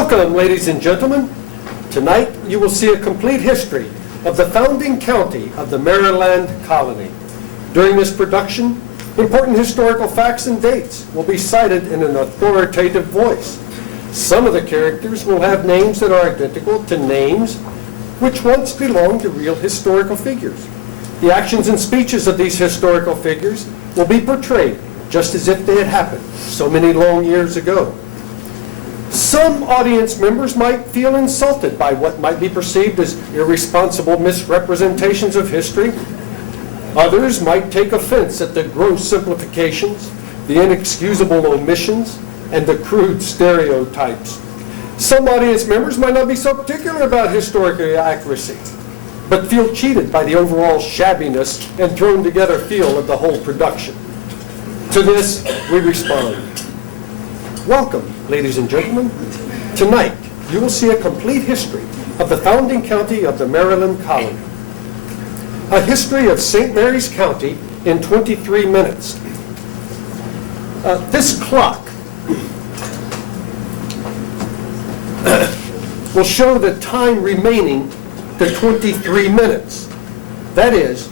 Welcome, ladies and gentlemen. Tonight, you will see a complete history of the founding county of the Maryland colony. During this production, important historical facts and dates will be cited in an authoritative voice. Some of the characters will have names that are identical to names which once belonged to real historical figures. The actions and speeches of these historical figures will be portrayed just as if they had happened so many long years ago. Some audience members might feel insulted by what might be perceived as irresponsible misrepresentations of history. Others might take offense at the gross simplifications, the inexcusable omissions, and the crude stereotypes. Some audience members might not be so particular about historical accuracy, but feel cheated by the overall shabbiness and thrown together feel of the whole production. To this, we respond. Welcome, ladies and gentlemen. Tonight, you will see a complete history of the founding county of the Maryland colony. A history of St. Mary's County in 23 minutes. This clock will show the time remaining to 23 minutes. That is,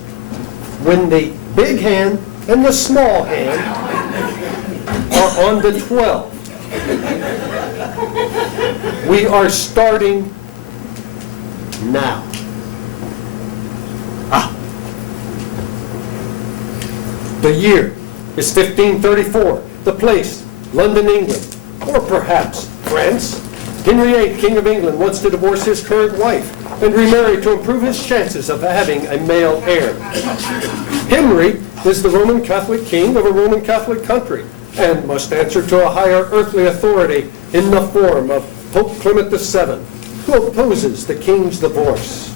when the big hand and the small hand are on the 12. We are starting now. The year is 1534. The place, London, England, or perhaps France. Henry VIII, King of England, wants to divorce his current wife and remarry to improve his chances of having a male heir. Henry is the Roman Catholic king of a Roman Catholic country and must answer to a higher earthly authority in the form of Pope Clement VII, who opposes the king's divorce.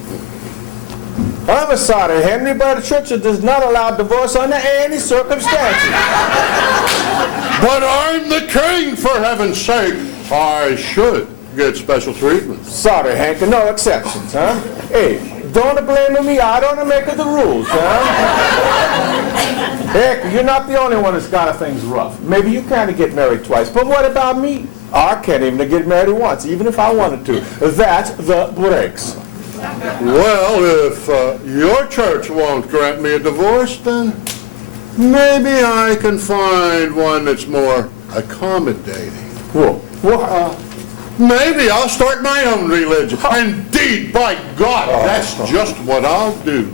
I'm sorry, Henry, but the church does not allow divorce under any circumstances. But I'm the king, for heaven's sake. I should get special treatment. Sorry, Hank, no exceptions, huh? Hey, don't blame me. I don't make the rules, huh? Heck, you're not the only one that's got things rough. Maybe you can't get married twice, but what about me? I can't even get married once, even if I wanted to. That's the breaks. Well, if your church won't grant me a divorce, then maybe I can find one that's more accommodating. Whoa. Maybe I'll start my own religion. Indeed, by God, that's just what I'll do.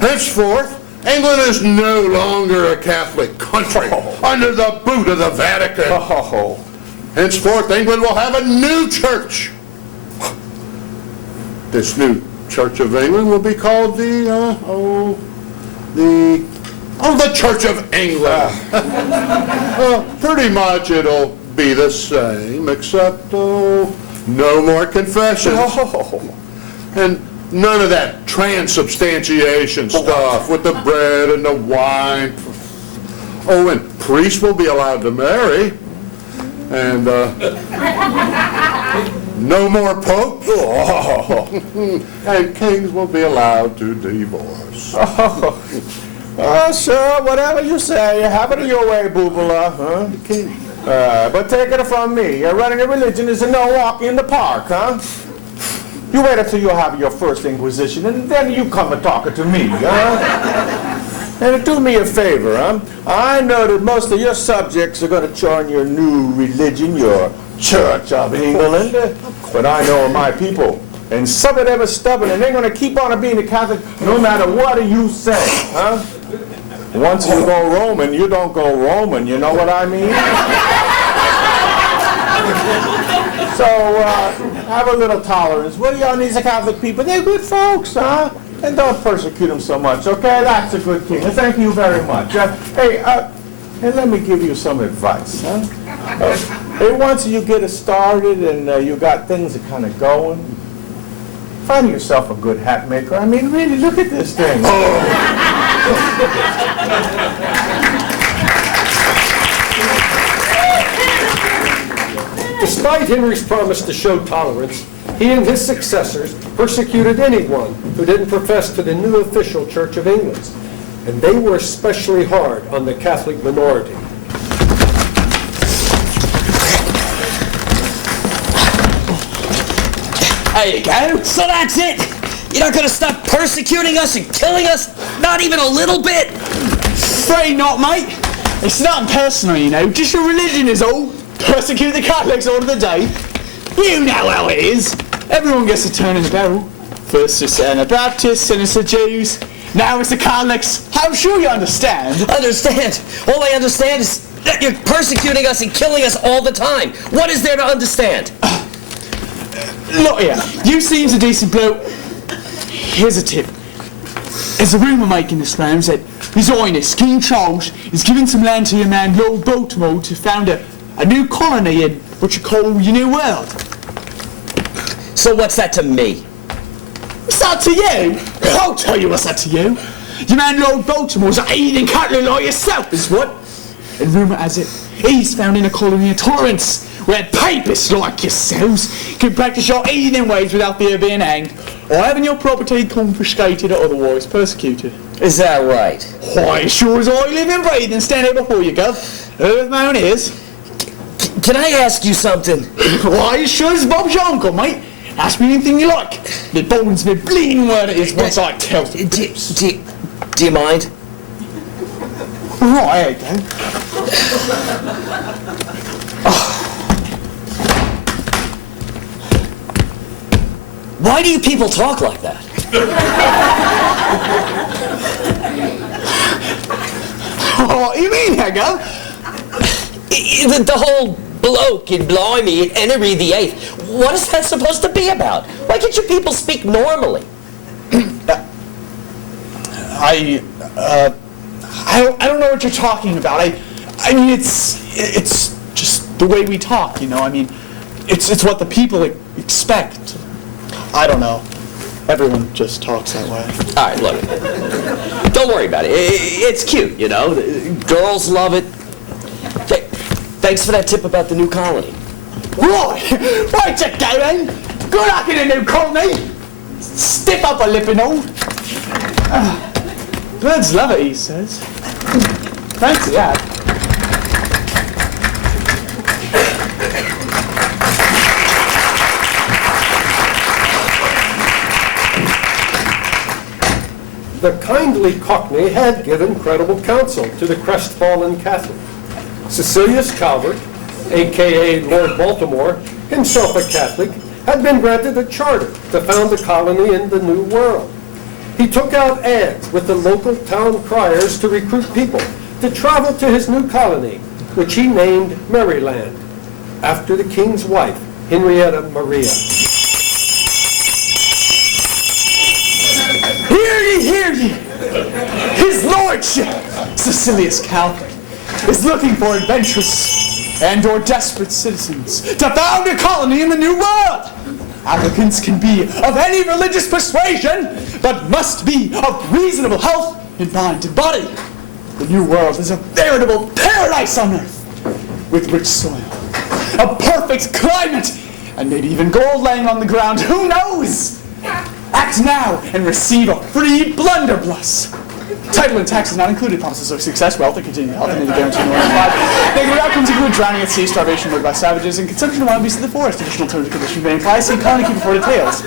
Henceforth, England is no longer a Catholic country under the boot of the Vatican. Henceforth, England will have a new church. This new Church of England will be called the Church of England. Pretty much it'll be the same, except no more confessions. And none of that transubstantiation stuff with the bread and the wine. Oh, and priests will be allowed to marry. And no more popes. And kings will be allowed to divorce. Sure, whatever you say. Have it your way, Boobala. Huh? But take it from me. Running a religion is a no walk in the park, huh? You wait until you have your first inquisition, and then you come and talk to me, huh? And do me a favor, huh? I know that most of your subjects are going to join your new religion, your Church of England, but I know my people, and some of them are stubborn, and they're going to keep on being a Catholic no matter what you say, huh? Once you go Roman, you don't go Roman, you know what I mean? So, have a little tolerance. What do y'all need, the Catholic people? They're good folks, huh? And don't persecute them so much, okay? That's a good king. Thank you very much. Hey, let me give you some advice, huh? Hey, once you get it started and you got things that kind of going, find yourself a good hat maker. I mean, really, look at this thing. Despite Henry's promise to show tolerance, he and his successors persecuted anyone who didn't profess to the new official Church of England, and they were especially hard on the Catholic minority. There you go. So that's it? You're not gonna stop persecuting us and killing us? Not even a little bit? Afraid not, mate. It's nothing personal, you know. Just your religion is all. Persecute the Catholics all of the day. You know how it is. Everyone gets a turn in the barrel. First it's the Anabaptists, then it's the Jews. Now it's the Catholics. I'm sure you understand. Understand? All I understand is that you're persecuting us and killing us all the time. What is there to understand? Look here, you seems a decent bloke. Here's a tip. There's a rumour making this rounds that His Highness King Charles is giving some land to your man Lord Baltimore to found a new colony in what you call your new world. So what's that to me? What's that to you? I'll tell you what's that to you. Your man Lord Baltimore's a heathen Catholic like yourself, is what? And rumour has it, he's found in a colony of tolerance where papists like yourselves can practice your heathen ways without fear of being hanged or having your property confiscated or otherwise persecuted. Is that right? Why, sure as I live and breathe and stand here before you, Gov. With my own ears. Can I ask you something? Why, sure as Bob's your uncle, mate. Ask me anything you like. Me bones, me bleeding word it is once I tell you. Do you mind? Right, there you go. Why do you people talk like that? What do you mean, Haggo? The whole bloke and blimey and Henry VIII. What is that supposed to be about? Why can't you people speak normally? I don't know what you're talking about. I mean, it's just the way we talk, you know. I mean, it's what the people expect. I don't know. Everyone just talks that way. All right, look. Don't worry about it. It's cute, you know. Girls love it. Thanks for that tip about the new colony. Right, right you go then. Good luck in the new colony. Stiff up a lip and all. Birds love it, he says. Fancy that. The kindly Cockney had given credible counsel to the crestfallen Catholic. Cecilius Calvert, a.k.a. Lord Baltimore, himself a Catholic, had been granted a charter to found a colony in the New World. He took out ads with the local town criers to recruit people to travel to his new colony, which he named Maryland, after the king's wife, Henrietta Maria. Hear ye, hear ye! His lordship, Cecilius Calvert, is looking for adventurous and/or desperate citizens to found a colony in the New World. Applicants can be of any religious persuasion, but must be of reasonable health in mind and body. The New World is a veritable paradise on earth, with rich soil, a perfect climate, and maybe even gold laying on the ground. Who knows? Act now and receive a free blunderbuss. Title and taxes not included. Promises of success, wealth, and continued health, and any guarantee more than 5. Negative outcomes include drowning at sea, starvation, murdered by savages, and consumption of wild beasts of the forest. Additional terms and conditions may apply. See colony keeper for details.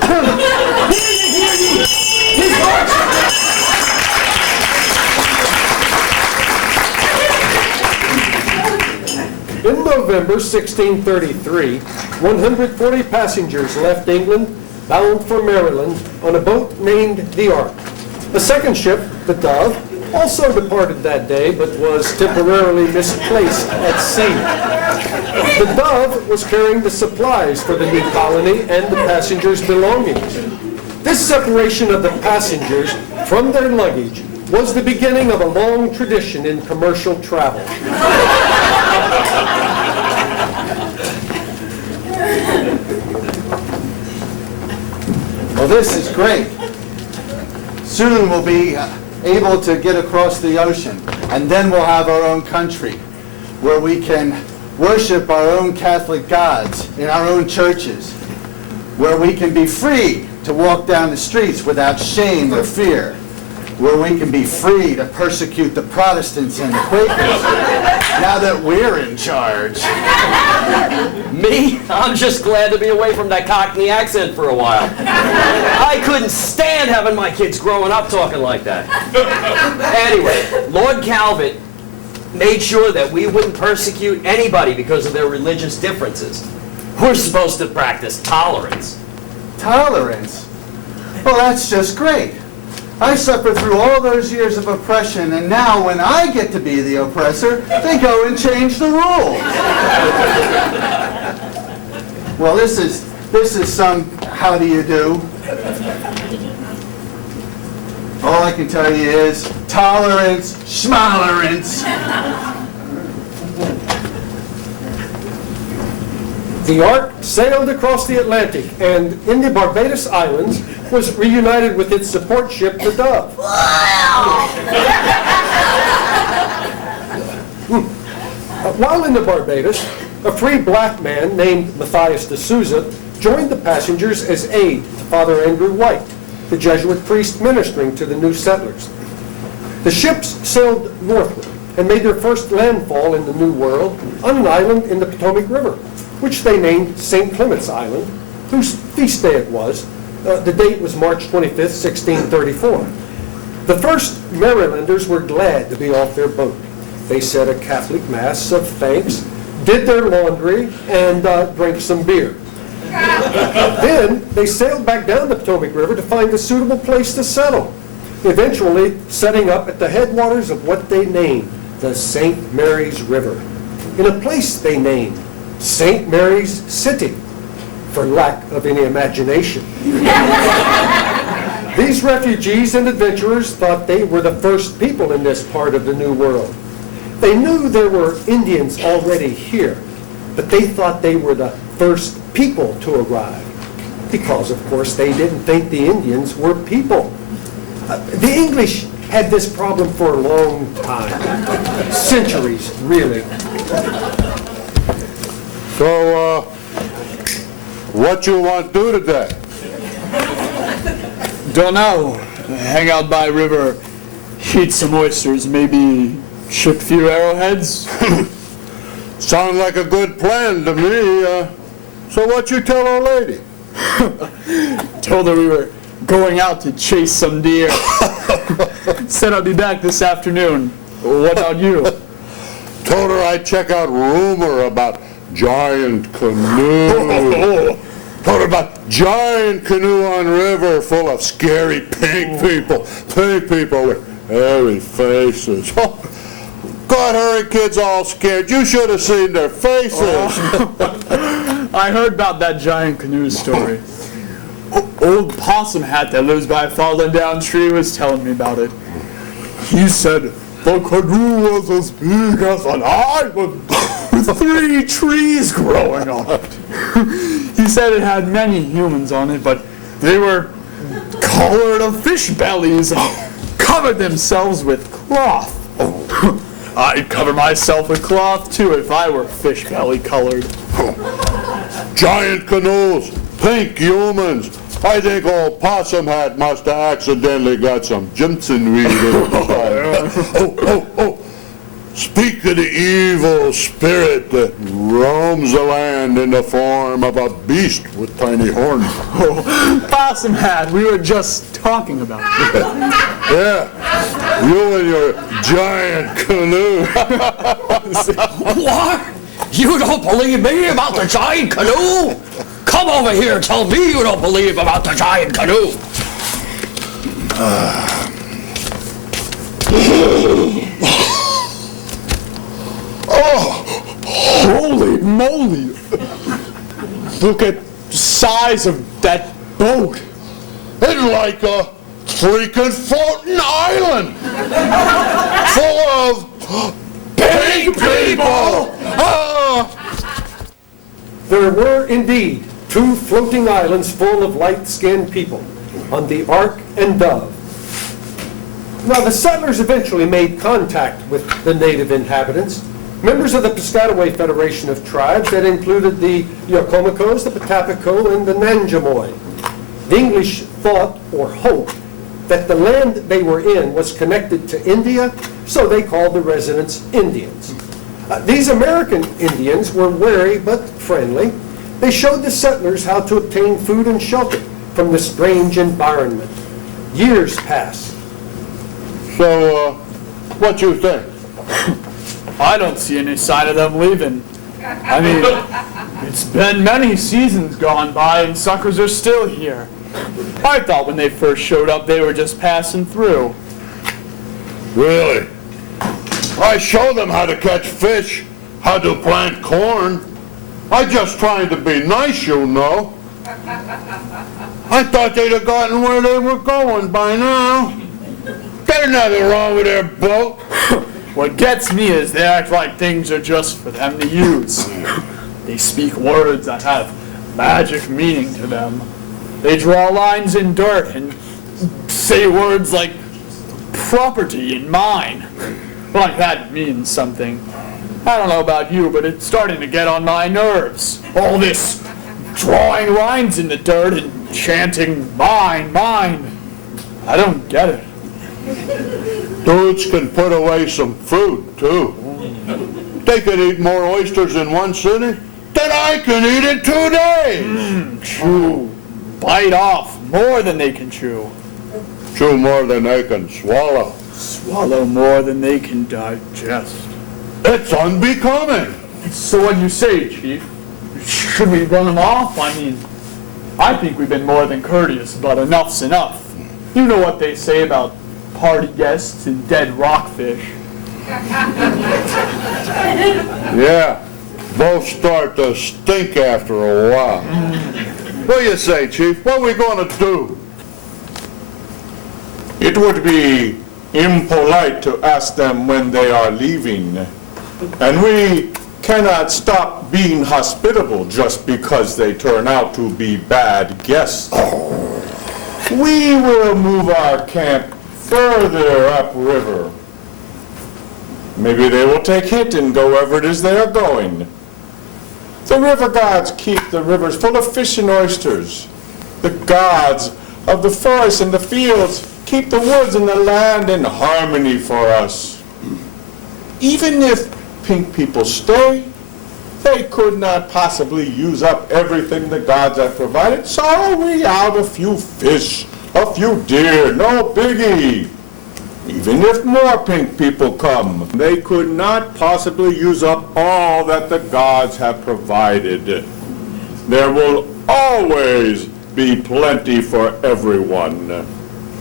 In November 1633, 140 passengers left England bound for Maryland on a boat named the Ark. A second ship, the Dove, also departed that day but was temporarily misplaced at sea. The Dove was carrying the supplies for the new colony and the passengers' belongings. This separation of the passengers from their luggage was the beginning of a long tradition in commercial travel. Well, this is great. Soon we'll be able to get across the ocean, and then we'll have our own country where we can worship our own Catholic gods in our own churches, where we can be free to walk down the streets without shame or fear, where we can be free to persecute the Protestants and the Quakers now that we're in charge. Me? I'm just glad to be away from that Cockney accent for a while. I couldn't stand having my kids growing up talking like that. Anyway, Lord Calvert made sure that we wouldn't persecute anybody because of their religious differences. We're supposed to practice tolerance. Tolerance? Well, that's just great. I suffered through all those years of oppression, and now when I get to be the oppressor, they go and change the rules. Well, this is some how do you do. All I can tell you is tolerance, schmolerance. The Ark sailed across the Atlantic and in the Barbados Islands was reunited with its support ship, the Dove. While in the Barbados, a free black man named Matthias de Souza joined the passengers as aide to Father Andrew White, the Jesuit priest ministering to the new settlers. The ships sailed northward and made their first landfall in the New World on an island in the Potomac River, which they named St. Clement's Island, whose feast day it was. The date was March 25th, 1634. The first Marylanders were glad to be off their boat. They said a Catholic Mass of thanks, did their laundry, and drank some beer. Then they sailed back down the Potomac River to find a suitable place to settle, eventually setting up at the headwaters of what they named the St. Mary's River, in a place they named St. Mary's City, for lack of any imagination. These refugees and adventurers thought they were the first people in this part of the New World. They knew there were Indians already here, but they thought they were the first people to arrive, because, of course, they didn't think the Indians were people. The English had this problem for a long time, centuries, really. So, what you want to do today? Don't know. Hang out by river, eat some oysters, maybe ship a few arrowheads. Sound like a good plan to me. So what you tell our lady? Told her we were going out to chase some deer. Said I'll be back this afternoon. What about you? Told her I'd check out rumor about giant canoe. Told her about giant canoe on river full of scary pink people with hairy faces. God, hurry, kids all scared. You should have seen their faces. I heard about that giant canoe story. Old Possum Hat that lives by a fallen down tree was telling me about it. He said the canoe was as big as an island with 3 trees growing on it. He said it had many humans on it, but they were colored of fish bellies and covered themselves with cloth. I'd cover myself with cloth too if I were fish belly colored. Giant canoes, pink humans. I think old Possum Hat must have accidentally got some Jimson weed in his Oh. Speak of the evil spirit that roams the land in the form of a beast with tiny horns. Oh, Possum Hat, we were just talking about it. Yeah, you and your giant canoe. What? You don't believe me about the giant canoe? Come over here and tell me you don't believe about the giant canoe. Oh, holy moly! Look at the size of that boat. It's like a freaking floating island full of pink people. There were indeed 2 floating islands full of light-skinned people on the Ark and Dove. Now, the settlers eventually made contact with the native inhabitants, members of the Piscataway Federation of Tribes that included the Yakomicos, the Patapaco, and the Nanjamoy. The English thought or hoped that the land they were in was connected to India, so they called the residents Indians. These American Indians were wary but friendly. They showed the settlers how to obtain food and shelter from the strange environment. Years passed. So, what you think? I don't see any sign of them leaving. I mean, it's been many seasons gone by and suckers are still here. I thought when they first showed up they were just passing through. Really? I show them how to catch fish, how to plant corn. I just trying to be nice, you know. I thought they'd have gotten where they were going by now. There's nothing wrong with their boat. What gets me is they act like things are just for them to use. They speak words that have magic meaning to them. They draw lines in dirt and say words like property and mine. Like that means something. I don't know about you, but it's starting to get on my nerves. All this drawing lines in the dirt and chanting mine, mine. I don't get it. Dudes can put away some fruit, too. They can eat more oysters in one sitting than I can eat in 2 days. Chew. Bite off more than they can chew. Chew more than they can swallow. Swallow more than they can digest. It's unbecoming. So what do you say, Chief? Should we run them off? I mean, I think we've been more than courteous, but enough's enough. You know what they say about party guests and dead rockfish. Yeah, both start to stink after a while. What do you say, Chief? What are we going to do? It would be impolite to ask them when they are leaving. And we cannot stop being hospitable just because they turn out to be bad guests. We will move our camp further upriver. Maybe they will take hint and go wherever it is they are going. The river gods keep the rivers full of fish and oysters. The gods of the forests and the fields keep the woods and the land in harmony for us. Even if pink people stay, they could not possibly use up everything the gods have provided, so we out a few fish, a few deer, no biggie. Even if more pink people come, they could not possibly use up all that the gods have provided. There will always be plenty for everyone.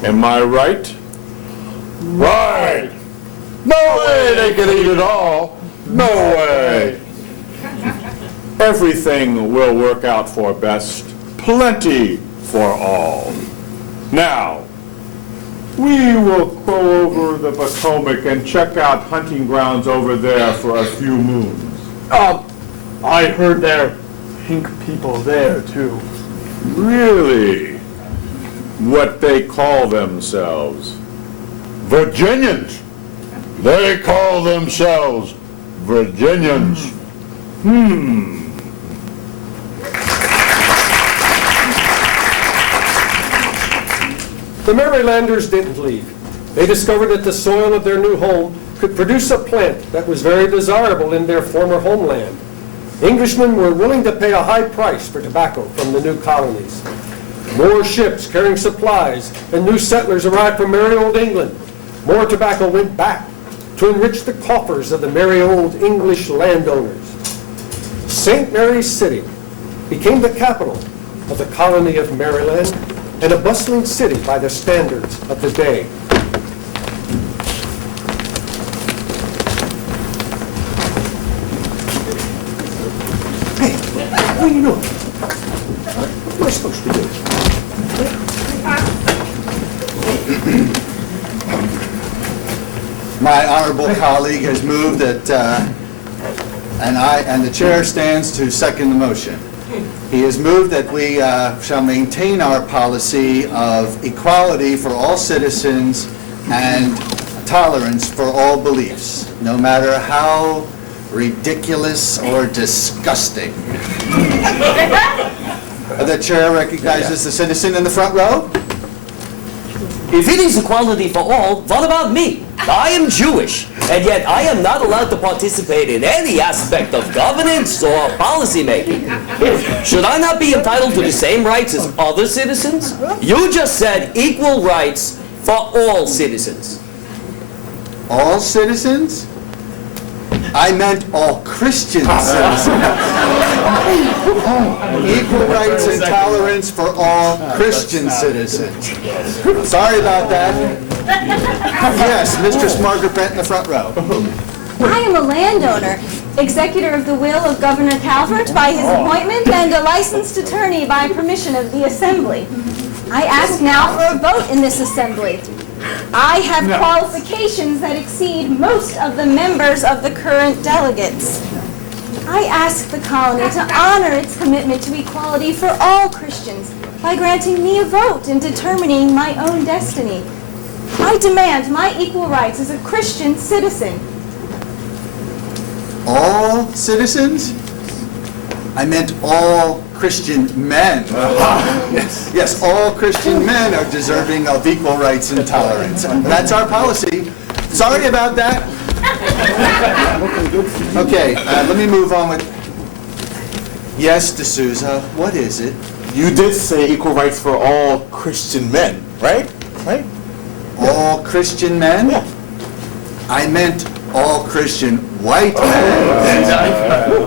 Am I right? Right. No way they can eat it all. No way. Everything will work out for best. Plenty for all. Now, we will go over the Potomac and check out hunting grounds over there for a few moons. I heard there are pink people there, too. Really? What they call themselves? Virginians. They call themselves Virginians. The Marylanders didn't leave. They discovered that the soil of their new home could produce a plant that was very desirable in their former homeland. Englishmen were willing to pay a high price for tobacco from the new colonies. More ships carrying supplies and new settlers arrived from merry old England. More tobacco went back to enrich the coffers of the merry old English landowners. St. Mary's City became the capital of the colony of Maryland and a bustling city by the standards of the day. Hey, what are you doing? What am I supposed to do? My honorable colleague has moved that, and the chair stands to second the motion. He has moved that we shall maintain our policy of equality for all citizens and tolerance for all beliefs, no matter how ridiculous or disgusting. The chair recognizes the citizen in the front row. If it is equality for all, what about me? I am Jewish, and yet I am not allowed to participate in any aspect of governance or policy making. Should I not be entitled to the same rights as other citizens? You just said equal rights for all citizens. All citizens? I meant all Christian citizens. Equal rights and tolerance for all Christian citizens. Sorry about that. Yes, Mistress Margaret Brent in the front row. I am a landowner, executor of the will of Governor Calvert by his appointment, and a licensed attorney by permission of the Assembly. I ask now for a vote in this Assembly. I have qualifications that exceed most of the members of the current delegates. I ask the colony to honor its commitment to equality for all Christians by granting me a vote in determining my own destiny. I demand my equal rights as a Christian citizen. All citizens? I meant all Christian men. Yes, all Christian men are deserving of equal rights and tolerance. That's our policy. Sorry about that. Okay, let me move on with... Yes, D'Souza, what is it? You did say equal rights for all Christian men, right? Right? All Christian men? Yeah. I meant all Christian white men.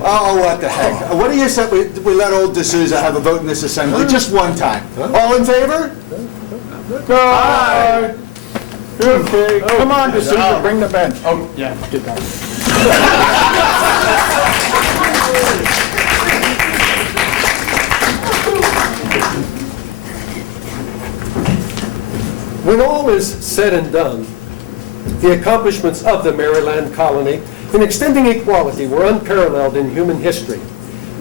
Oh, what the heck. What do you say we let old D'Souza have a vote in this assembly just one time? All in favor? Aye. Okay, come on, D'Souza, bring the bench. Oh, yeah, get that. When all is said and done, the accomplishments of the Maryland colony in extending equality were unparalleled in human history.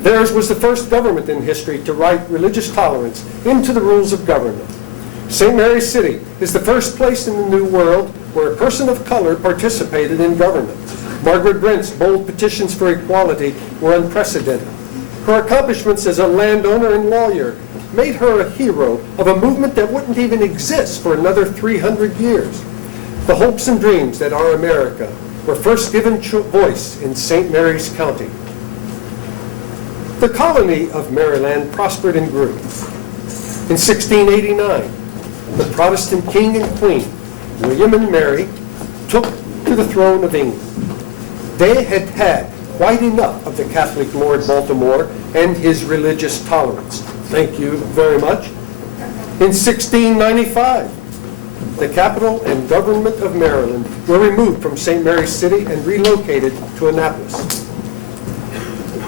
Theirs was the first government in history to write religious tolerance into the rules of government. St. Mary's City is the first place in the New World where a person of color participated in government. Margaret Brent's bold petitions for equality were unprecedented. Her accomplishments as a landowner and lawyer made her a hero of a movement that wouldn't even exist for another 300 years. The hopes and dreams that are America were first given voice in St. Mary's County. The colony of Maryland prospered and grew. In 1689, the Protestant king and queen, William and Mary, took to the throne of England. They had had quite enough of the Catholic Lord Baltimore and his religious tolerance. Thank you very much. In 1695, the capital and government of Maryland were removed from St. Mary's City and relocated to Annapolis.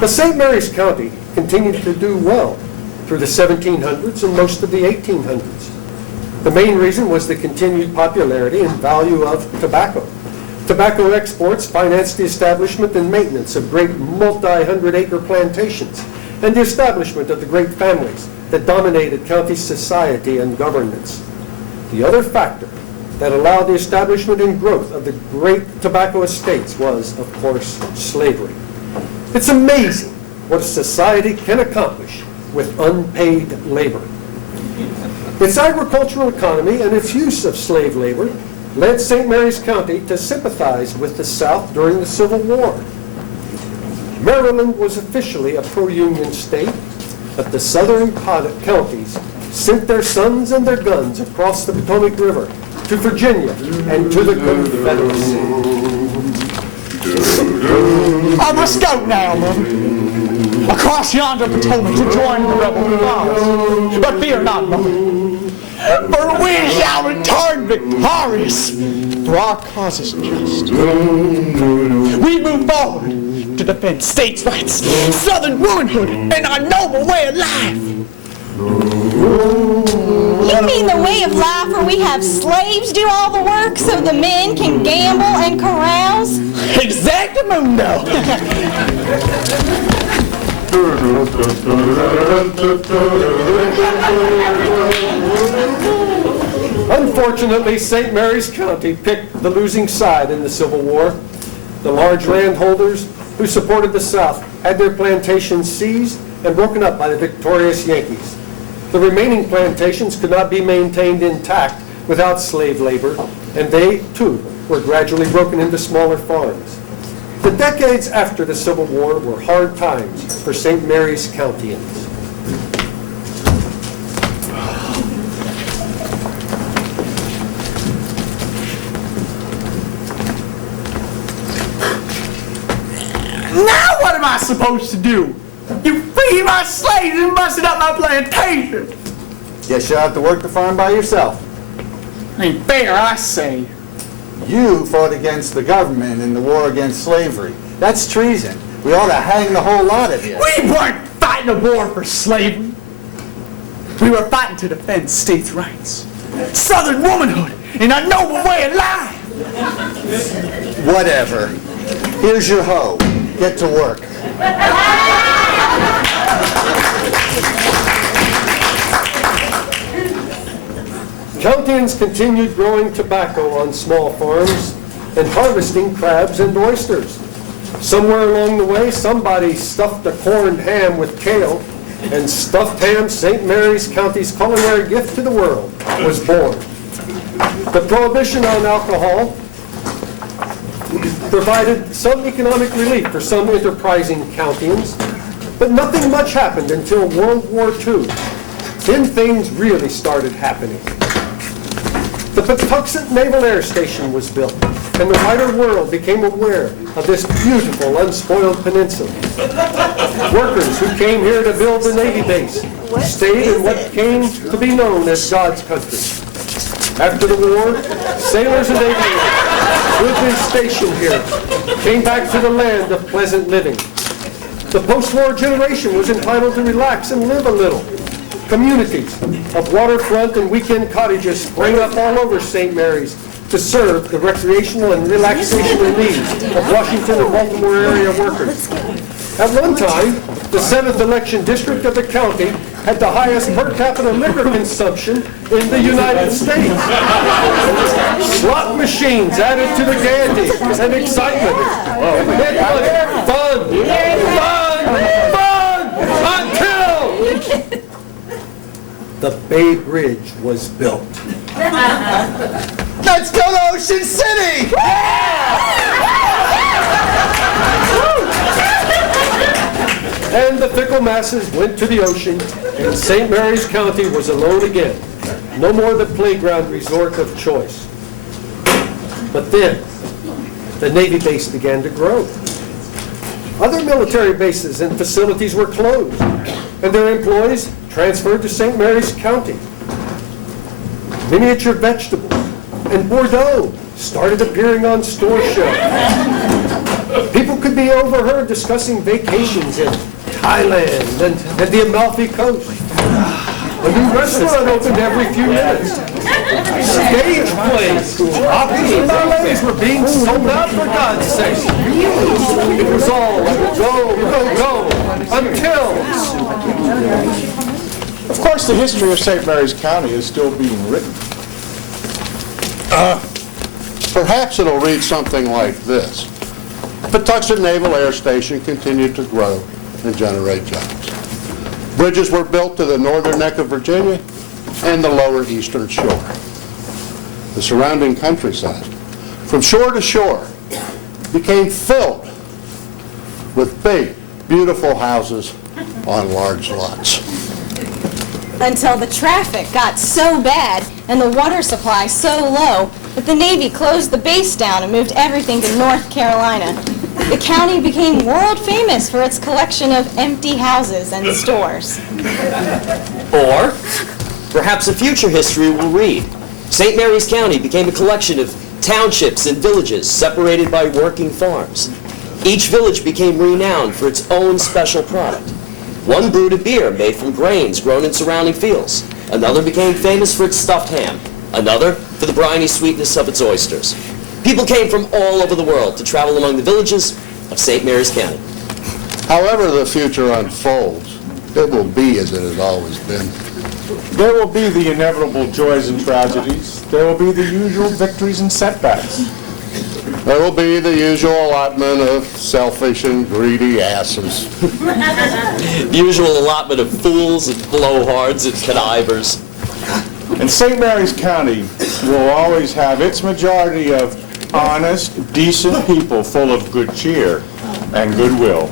But St. Mary's County continued to do well through the 1700s and most of the 1800s. The main reason was the continued popularity and value of tobacco. Tobacco exports financed the establishment and maintenance of great multi-hundred-acre plantations and the establishment of the great families that dominated county society and governance. The other factor that allowed the establishment and growth of the great tobacco estates was, of course, slavery. It's amazing what a society can accomplish with unpaid labor. Its agricultural economy and its use of slave labor led St. Mary's County to sympathize with the South during the Civil War. Maryland was officially a pro-Union state, but the southern counties sent their sons and their guns across the Potomac River to Virginia and to the Confederacy. I must go now, mother. Across yonder Potomac to join the rebel cause. But fear not, mother, for we shall return victorious, for our cause is just. We move forward to defend states' rights, southern womanhood, and our noble way of life. You mean the way of life where we have slaves do all the work so the men can gamble and carouse? Exactamundo. Unfortunately, St. Mary's County picked the losing side in the Civil War. The large landholders who supported the South had their plantations seized and broken up by the victorious Yankees. The remaining plantations could not be maintained intact without slave labor, and they, too, were gradually broken into smaller farms. The decades after the Civil War were hard times for St. Mary's Countyans. Now what am I supposed to do? You free my slaves and busted up my plantation. Guess you'll have to work the farm by yourself. Ain't fair, I say. You fought against the government in the war against slavery. That's treason. We ought to hang the whole lot of you. We weren't fighting a war for slavery. We were fighting to defend states' rights, Southern womanhood, and a noble way of life. Whatever. Here's your hoe. Get to work. Countyans continued growing tobacco on small farms and harvesting crabs and oysters. Somewhere along the way, somebody stuffed a corned ham with kale, and stuffed ham, St. Mary's County's culinary gift to the world, was born. The prohibition on alcohol provided some economic relief for some enterprising Countyans, but nothing much happened until World War II. Then things really started happening. The Patuxent Naval Air Station was built, and the wider world became aware of this beautiful, unspoiled peninsula. Workers who came here to build the Navy base stayed in what came to be known as God's country. After the war, sailors and aviators who had been stationed here came back to the land of pleasant living. The post-war generation was entitled to relax and live a little. Communities of waterfront and weekend cottages sprang up all over St. Mary's to serve the recreational and relaxational needs of Washington and Baltimore area workers. At one time, the 7th election district of the county had the highest per capita liquor consumption in the United States. Slot machines added to the gaiety and excitement. It was fun, until the Bay Bridge was built. Let's go to Ocean City! And the fickle masses went to the ocean, and St. Mary's County was alone again. No more the playground resort of choice. But then, the Navy base began to grow. Other military bases and facilities were closed, and their employees transferred to St. Mary's County. Miniature vegetables and Bordeaux started appearing on store shelves. People could be overheard discussing vacations in Thailand and the Amalfi Coast. A new restaurant opened every few minutes. Stage plays, operas and ballets were being sold out, for God's sake. It was all go, until... Of course, the history of St. Mary's County is still being written. Perhaps it'll read something like this. Patuxent Naval Air Station continued to grow and generate jobs. Bridges were built to the northern neck of Virginia and the lower eastern shore. The surrounding countryside, from shore to shore, became filled with big, beautiful houses on large lots. Until the traffic got so bad and the water supply so low that the Navy closed the base down and moved everything to North Carolina. The county became world famous for its collection of empty houses and stores. Or perhaps a future history will read, St. Mary's County became a collection of townships and villages separated by working farms. Each village became renowned for its own special product. One brewed a beer made from grains grown in surrounding fields. Another became famous for its stuffed ham. Another for the briny sweetness of its oysters. People came from all over the world to travel among the villages of St. Mary's County. However the future unfolds, it will be as it has always been. There will be the inevitable joys and tragedies. There will be the usual victories and setbacks. There will be the usual allotment of selfish and greedy asses. The usual allotment of fools and blowhards and connivers. And St. Mary's County will always have its majority of honest, decent people full of good cheer and goodwill.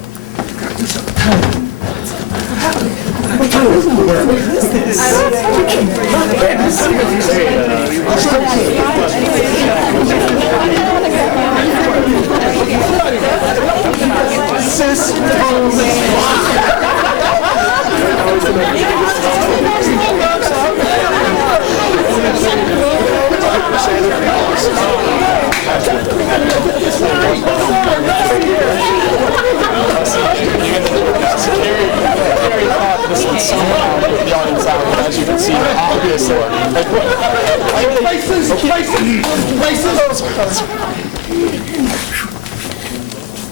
As you can see, obviously.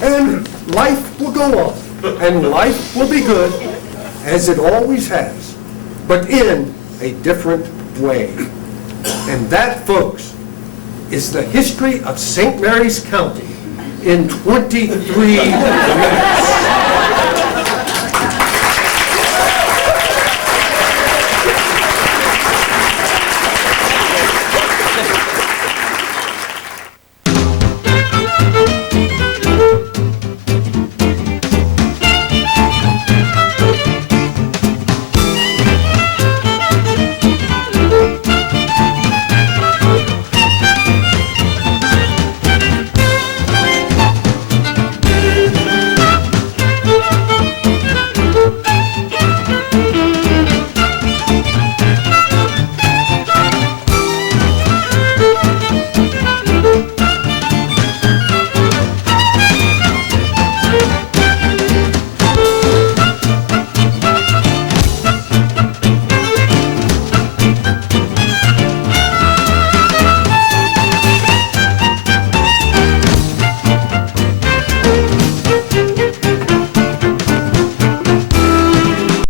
And life will go on, and life will be good, as it always has, but in a different way. And that, folks, is the history of St. Mary's County in 23 minutes.